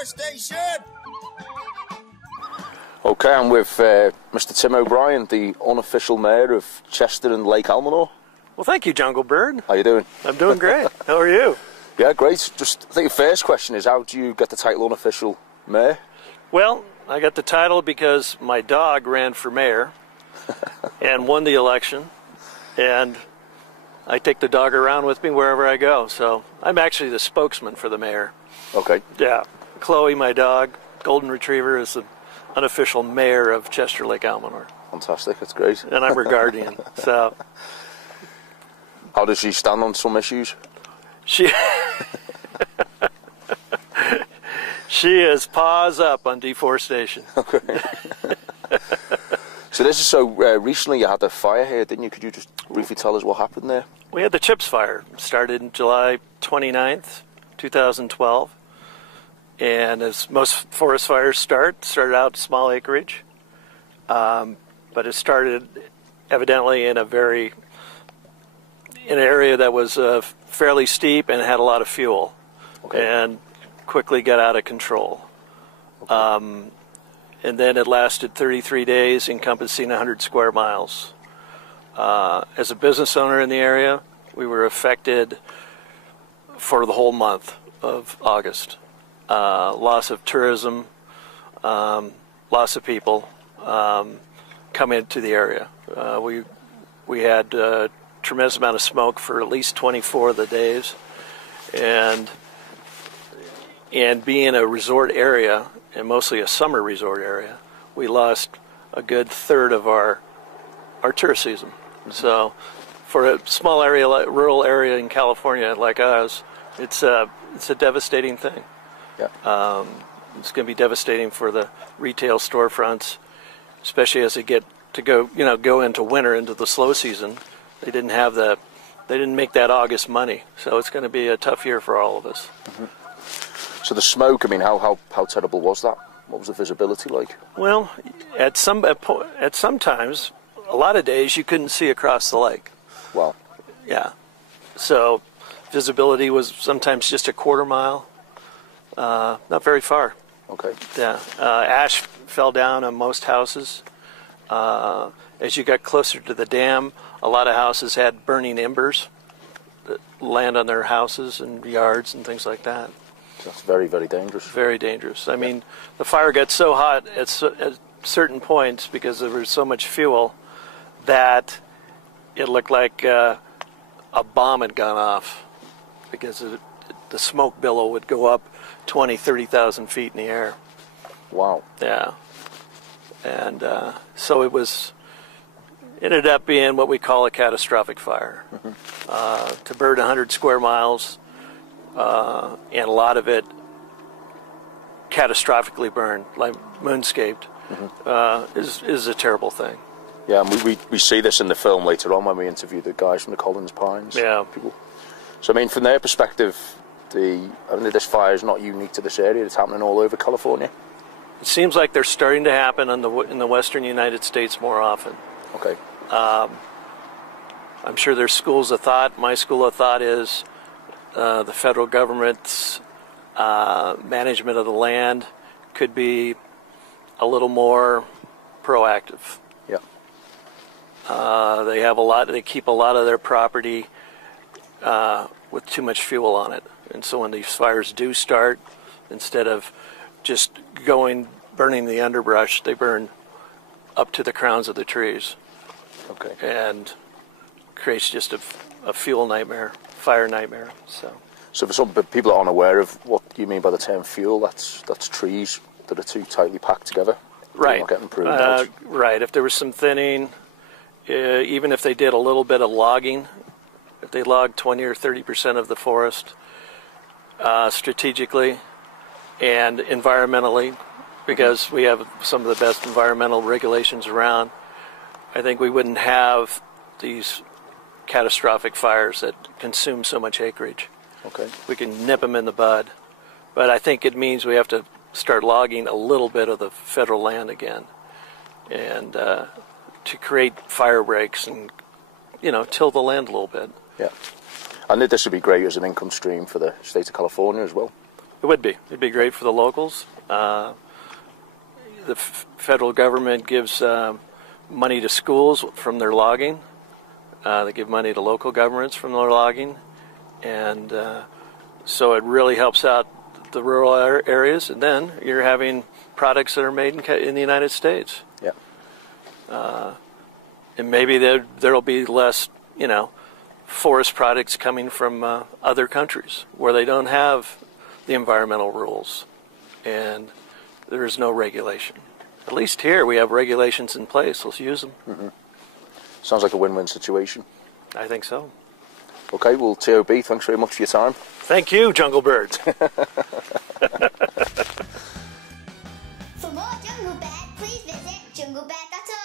deforestation! Okay, I'm with Mr. Tim O'Brien, the unofficial mayor of Chester and Lake Almanor. Well, thank you, Jungle Bird. How you doing? I'm doing great. How are you? Yeah, great. Just, I think the first question is, how do you get the title unofficial mayor? Well, I got the title because my dog ran for mayor and won the election, and I take the dog around with me wherever I go. So I'm actually the spokesman for the mayor. Okay. Yeah. Chloe, my dog, golden retriever, is the unofficial mayor of Chester Lake Almanor. Fantastic, that's great. And I'm her guardian. So how does she stand on some issues? she is paws up on deforestation. Okay. So this is recently you had a fire here, didn't you? Could you just briefly tell us what happened there? We had the Chips Fire. Started in July 29th, 2012. And as most forest fires started out small acreage. But it started evidently in an area that was fairly steep and had a lot of fuel. Okay. And quickly got out of control. Okay. And then it lasted 33 days, encompassing 100 square miles. As a business owner in the area, we were affected for the whole month of August. Loss of tourism, loss of people come into the area. We had a tremendous amount of smoke for at least 24 of the days, and being a resort area, and mostly a summer resort area, we lost a good third of our tourist season. Mm-hmm. So for a small area, rural area in California like us, it's a devastating thing. Yeah. It's going to be devastating for the retail storefronts, especially as they get to go into winter, into the slow season. They didn't make that August money, so it's going to be a tough year for all of us. Mm-hmm. So the smoke, I mean, how terrible was that? What was the visibility like? Well, at some times, a lot of days you couldn't see across the lake. Wow. Yeah. So visibility was sometimes just a quarter mile, not very far. Okay. Yeah. Ash fell down on most houses. As you got closer to the dam, a lot of houses had burning embers that land on their houses and yards and things like that. That's very, very dangerous. Very dangerous. I mean, the fire got so hot at certain points because there was so much fuel that it looked like a bomb had gone off, because the smoke billow would go up 20, 30,000 feet in the air. Wow. Yeah. And so it ended up being what we call a catastrophic fire. Mm-hmm. To burn 100 square miles, and a lot of it catastrophically burned, like moonscaped, mm-hmm. Is a terrible thing. Yeah, and we see this in the film later on when we interview the guys from the Collins Pines. Yeah. People. So I mean, from their perspective, this fire is not unique to this area. It's happening all over California. It seems like they're starting to happen in the western United States more often. Okay. I'm sure there's schools of thought. My school of thought is the federal government's management of the land could be a little more proactive. Yeah. They keep a lot of their property with too much fuel on it, and so when these fires do start, instead of just burning the underbrush, they burn up to the crowns of the trees. Okay. And creates just a fuel nightmare, fire nightmare. So for some people that aren't aware of what you mean by the term fuel, that's trees that are too tightly packed together. Right. Not getting pruned out. Right. If there was some thinning, even if they did a little bit of logging, if they logged 20 or 30% of the forest strategically and environmentally, because we have some of the best environmental regulations around, I think we wouldn't have these catastrophic fires that consume so much acreage. Okay. We can nip them in the bud. But I think it means we have to start logging a little bit of the federal land again, and to create fire breaks and, till the land a little bit. Yeah. And this would be great as an income stream for the state of California as well. It would be. It'd be great for the locals. The federal government gives money to schools from their logging. They give money to local governments from their logging. And so it really helps out the rural areas. And then you're having products that are made in the United States. Yeah. And maybe there'll be less, forest products coming from other countries where they don't have the environmental rules and there is no regulation. At least here we have regulations in place. Let's use them. Mm-hmm. Sounds like a win-win situation. I think so. Okay, well, TOB, thanks very much for your time. Thank you, Jungle Birds. For more Jungle Bird, please visit junglebird.org.